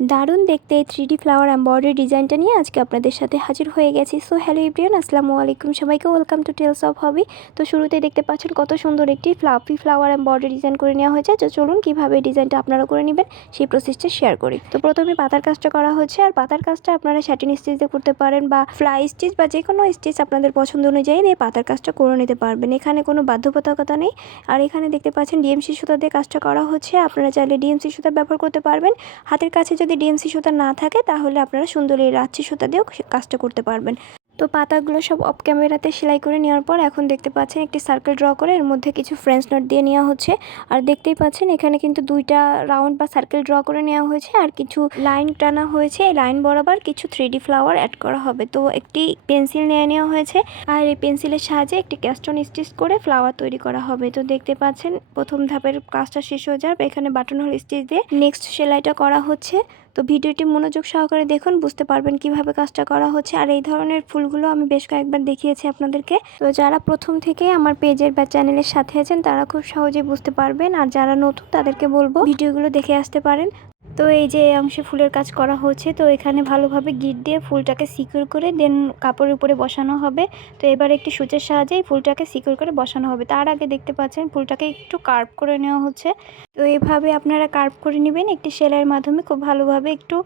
দারুণ দেখতে এই 3D ফ্লাওয়ার এমব্রয়ডারি ডিজাইনটা নিয়ে আজকে আপনাদের সাথে হাজির হয়ে গেছি। সো হ্যালো এভরিওয়ান, আসসালামু আলাইকুম সবাইকে, welcome to tales of hobby. তো শুরুতেই দেখতে পাচ্ছেন কত সুন্দর একটি ফ্লাফি ফ্লাওয়ার এমব্রয়ডারি ডিজাইন করে নেওয়া হয়েছে। তো চলুন কীভাবে ডিজাইনটা আপনারা করে নেবেন সেই প্রসেসটা শেয়ার করি। তো প্রথমে পাতার কাজটা করা হচ্ছে, আর পাতার কাজটা আপনারা স্যাটিন স্টিচ দিয়ে করতে পারেন বা ফ্লাই স্টিচ বা যে কোনো স্টিচ আপনাদের পছন্দ অনুযায়ী দিয়ে পাতার কাজটা করে নিতে পারবেন। এখানে কোনো বাধ্যবাধকতা নেই। আর এখানে দেখতে পাচ্ছেন ডিএমসি সুতা দিয়ে কাজটা করা হচ্ছে। আপনারা চাইলে ডিএমসি সুতা ব্যবহার করতে পারবেন। হাতের কাছে যদি ডিএমসি সুতা না থাকে তাহলে আপনারা সুন্দর এই রাঁচি সুতা দিয়েও কাজটা করতে পারবেন। তো পাতাগুলো সব অফ ক্যামেরাতে সেলাই করে নেওয়ার পর এখন দেখতে পাচ্ছেন একটি সার্কেল ড্র করে এর মধ্যে কিছু ফ্রেঞ্চ নট দিয়ে নেওয়া হচ্ছে। আর দেখতেই পাচ্ছেন এখানে কিন্তু দুইটা রাউন্ড বা সার্কেল ড্র করে নেওয়া হয়েছে আর কিছু লাইন টানা হয়েছে। এই লাইন বরাবর কিছু 3D ফ্লাওয়ার অ্যাড করা হবে। তো একটি পেন্সিল নিয়ে নেওয়া হয়েছে আর এই পেন্সিলের সাহায্যে একটি ক্যাস্টন স্টিচ করে ফ্লাওয়ার তৈরি করা হবে। তো দেখতে পাচ্ছেন প্রথম ধাপের কাজটা শেষ হয়ে যাবে, এখানে বাটন হোল স্টিচ দিয়ে নেক্সট সেলাইটা করা হচ্ছে। তো ভিডিওটি মনোযোগ সহকারে দেখুন, বুঝতে পারবেন কিভাবে কাজটা করা হচ্ছে। আর এই ধরনের ফুলগুলো আমি বেশ কয়েকবার দেখিয়েছি আপনাদেরকে। তো যারা প্রথম থেকেই আমার পেজের বা চ্যানেলের সাথে আছেন তারা খুব সহজেই বুঝতে পারবেন, আর যারা নতুন তাদেরকে বলবো ভিডিওগুলো দেখে আসতে পারেন। তো এই যে অংশে ফুলের কাজ করা হচ্ছে, তো এখানে ভালোভাবে গিট দিয়ে ফুলটাকে সিকিউর করে দেন কাপড়ের উপরে বসানো হবে। তো এবার একটি সূচের সাহায্যে ফুলটাকে সিকিউর করে বসানো হবে। তার আগে দেখতে পাচ্ছেন ফুলটাকে একটু কার্ভ করে নেওয়া হচ্ছে। তো এইভাবে আপনারা কার্ভ করে নেবেন একটি সেলাইয়ের মাধ্যমে। খুব ভালোভাবে একটু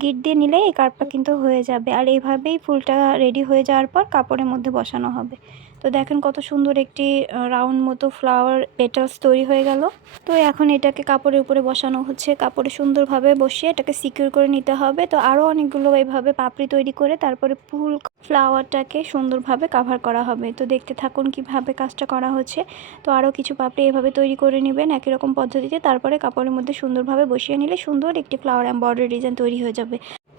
গিট দিয়ে নিলে এই কার্ভটা কিন্তু হয়ে যাবে। আর এইভাবেই ফুলটা রেডি হয়ে যাওয়ার পর কাপড়ের মধ্যে বসানো হবে। তো দেখেন কত সুন্দর একটি রাউন্ড মতো ফ্লাওয়ার পেটালস তৈরি হয়ে গেল। তো এখন এটাকে কাপড়ের উপরে বসানো হচ্ছে। কাপড়ে সুন্দরভাবে বসিয়ে এটাকে সিকিউর করে নিতে হবে। তো আরও অনেকগুলো এইভাবে পাপড়ি তৈরি করে তারপরে ফুল ফ্লাওয়ারটাকে সুন্দরভাবে কাভার করা হবে। তো দেখতে থাকুন কিভাবে কাজটা করা হচ্ছে। তো আরও কিছু পাপড়ি এভাবে তৈরি করে নেবেন একই রকম পদ্ধতিতে, তারপরে কাপড়ের মধ্যে সুন্দরভাবে বসিয়ে নিলে সুন্দর একটি ফ্লাওয়ার এমব্রয়ডারি ডিজাইন তৈরি হয়ে যাবে।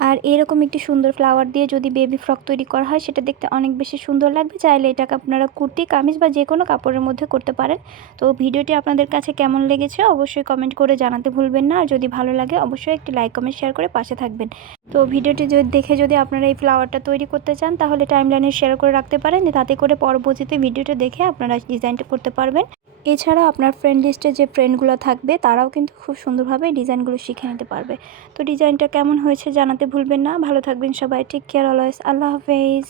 আর এরকম একটি সুন্দর ফ্লাওয়ার দিয়ে যদি বেবি ফ্রক তৈরি করা হয় সেটা দেখতে অনেক বেশি সুন্দর লাগবে। চাইলে এটাকে আপনারা কুর্তি, কামিজ বা যে কোনো কাপড়ের মধ্যে করতে পারেন। তো ভিডিওটি আপনাদের কাছে কেমন লেগেছে অবশ্যই কমেন্ট করে জানাতে ভুলবেন না। আর যদি ভালো লাগে অবশ্যই একটি লাইক কমেন্ট শেয়ার করে পাশে থাকবেন। তো ভিডিওটি দেখে যদি আপনারা এই ফ্লাওয়ারটা তৈরি করতে চান তাহলে টাইমলাইনে শেয়ার করে রাখতে পারেন, তাতে করে পরবর্তীতে ভিডিওটা দেখে আপনারা ডিজাইনটা করতে পারবেন। এছাড়াও আপনার ফ্রেন্ড লিস্টে যে ফ্রেন্ডগুলো থাকবে তারাও কিন্তু খুব সুন্দরভাবে ডিজাইনগুলো শিখে নিতে পারবে। তো ডিজাইনটা কেমন হয়েছে জানাতে ভুলবেন না। ভালো থাকবেন সবাই, টেক কেয়ার অলওয়েজ, আল্লাহ হাফেজ।